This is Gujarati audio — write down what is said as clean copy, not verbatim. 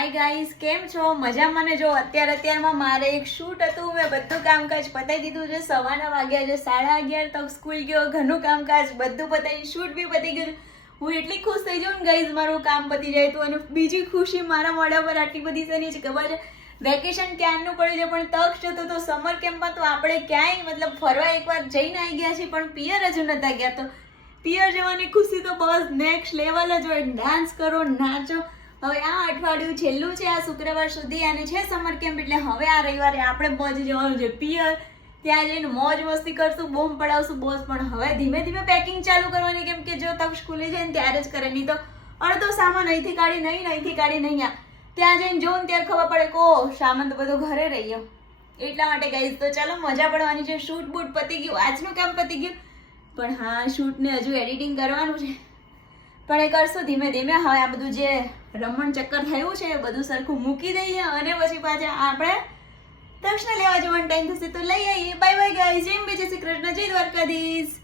હાય ગાઈસ, કેમ છો? મજામાં ને? જો અત્યારમાં મારે એક શૂટ હતું, મેં બધું કામકાજ પતાવી દીધું છે. સવારના વાગ્યા છે 11:30 તક સ્કૂલ ગયો, ઘરનું કામકાજ બધું પતાવી, શૂટ બી પતી ગયું. હું એટલી ખુશ થઈ જાઉં ને ગાઈસ, મારું કામ પતી જાય તો. અને બીજી ખુશી મારા મોઢા પર આટલી બધી શેની છે ખબર છે? વેકેશન ક્યારનું પડ્યું છે, પણ તક જતો તો સમર કેમ્પમાં તો આપણે ક્યાંય મતલબ ફરવા એકવાર જઈને આવી ગયા છીએ, પણ પિયર હજુ નતા ગયા. તો પિયર જવાની ખુશી તો બસ નેક્સ્ટ લેવલ જ હોય. ડાન્સ કરો, નાચો. હવે આ અઠવાડિયું છેલ્લું છે, આ શુક્રવાર સુધી આને છે સમર કેમ્પ, એટલે હવે આ રવિવારે આપણે પહોંચી જવાનું છે પિયર. ત્યાં જઈને મોજ મસ્તી કરશું, બોમ્બ પડાવશું બોસ. પણ હવે ધીમે ધીમે પેકિંગ ચાલુ કરવાની, કેમ કે જો તક સ્કૂલે જાય ને ત્યારે જ કરે, નહીં તો અડધો સામાન અહીંથી કાઢી નહીં. ત્યાં જઈને જોઉં ત્યારે ખબર પડે કે ઓ સામાન તો બધો ઘરે રહી ગયો. એટલા માટે ગાઈઝ તો ચાલો મજા પડવાની છે. શૂટ બૂટ પતી ગયું, આજનું કામ પતી ગયું, પણ હા શૂટને હજુ એડિટિંગ કરવાનું છે, પણ એ કરશું ધીમે ધીમે. હવે આ બધું જે રમણ ચક્કર થયું છે એ બધું સરખું મૂકી દઈએ, અને પછી પાછા આપણે દર્શન લેવા જવાનો ટાઈમ થશે તો લઈ આવીએ. બાય બાય ગાઈઝ, જય શ્રી કૃષ્ણ, જય દ્વારકાધીશ.